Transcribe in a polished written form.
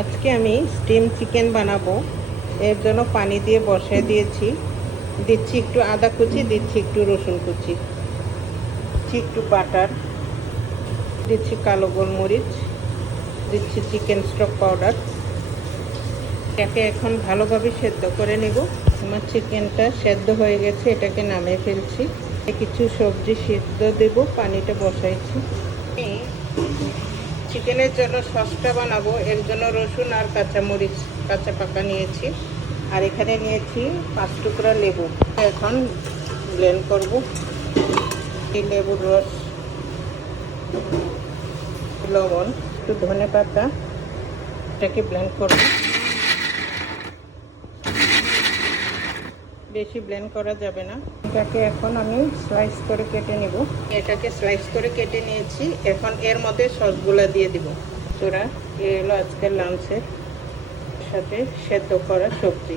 আজকে আমি steam chicken বানাবো। এর জন্য পানি দিয়ে বসিয়ে দিয়েছি। দিচ্ছি একটু আদা কুচি, দিচ্ছি একটু রসুন কুচি, দিচ্ছি একটু বাটার, দিচ্ছি কালো গোলমরিচ, দিচ্ছি চিকেন স্টক পাউডার। এটাকে এখন ভালোভাবে সেদ্ধ করে নেব। আমার চিকেনটা সেদ্ধ হয়ে গেছে, এটাকে নামিয়ে ফেলছি। কিছু সবজি সিদ্ধ দেব, পানিটা বসাইছি। চিকেনের জন্য সসটা বানাবো, এর জন্য রসুন আর কাঁচামরিচ কাঁচা পাকা নিয়েছি, আর এখানে নিয়েছি 5 টুকরা লেবু। এখন ব্লেন্ড করব। এই লেবুর রস, লবণ, একটু ধনে পাতা, এটাকে ব্লেন্ড করব। বেশি ব্লেন্ড করা যাবে না। এটাকে এখন আমি স্লাইস করে কেটে নেব। এটাকে স্লাইস করে কেটে নিয়েছি। এখন এর মধ্যে সসগুলো দিয়ে দিব। চোরা এ হলো আজকের লাঞ্চের সাথে সেদ্ধ করা সবজি।